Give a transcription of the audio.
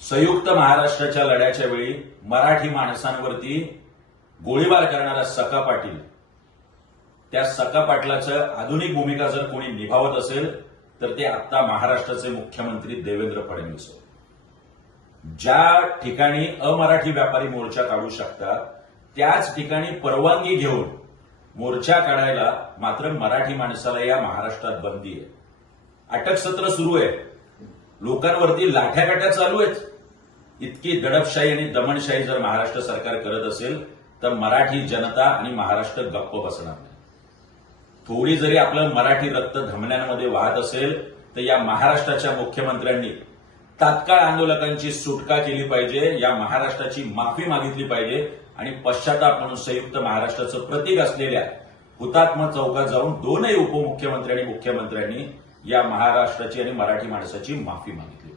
संयुक्त महाराष्ट्राच्या लढ्याच्या वेळी मराठी माणसांवरती गोळीबार करणारा सका पाटील. त्या सका पाटलाचं आधुनिक भूमिका जर कोणी निभावत असेल तर ते आता महाराष्ट्राचे मुख्यमंत्री देवेंद्र फडणवीस ज्या ठिकाणी अमराठी व्यापारी मोर्चा काढू शकतात त्याच ठिकाणी परवानगी घेऊन मोर्चा काढायला मात्र मराठी माणसाला या महाराष्ट्रात बंदी आहे. अटक सत्र सुरू आहे. लोकांवरती लाठ्याकाट्या चालू आहेत. इतकी दडपशाही आणि दमनशाही जर महाराष्ट्र सरकार करत असेल तर मराठी जनता आणि महाराष्ट्र गप्प बसणार नाही. थोडी जरी आपलं मराठी रक्त धमन्यांमध्ये वाहत असेल तर या महाराष्ट्राच्या मुख्यमंत्र्यांनी तात्काळ आंदोलकांची सुटका केली पाहिजे या महाराष्ट्राची माफी मागितली पाहिजे आणि पश्चाताप म्हणून संयुक्त महाराष्ट्राचं प्रतीक असलेल्या हुतात्मा चौकात जाऊन दोनही उपमुख्यमंत्री आणि मुख्यमंत्र्यांनी या महाराष्ट्राची आणि मराठी माणसाची माफी मागितली.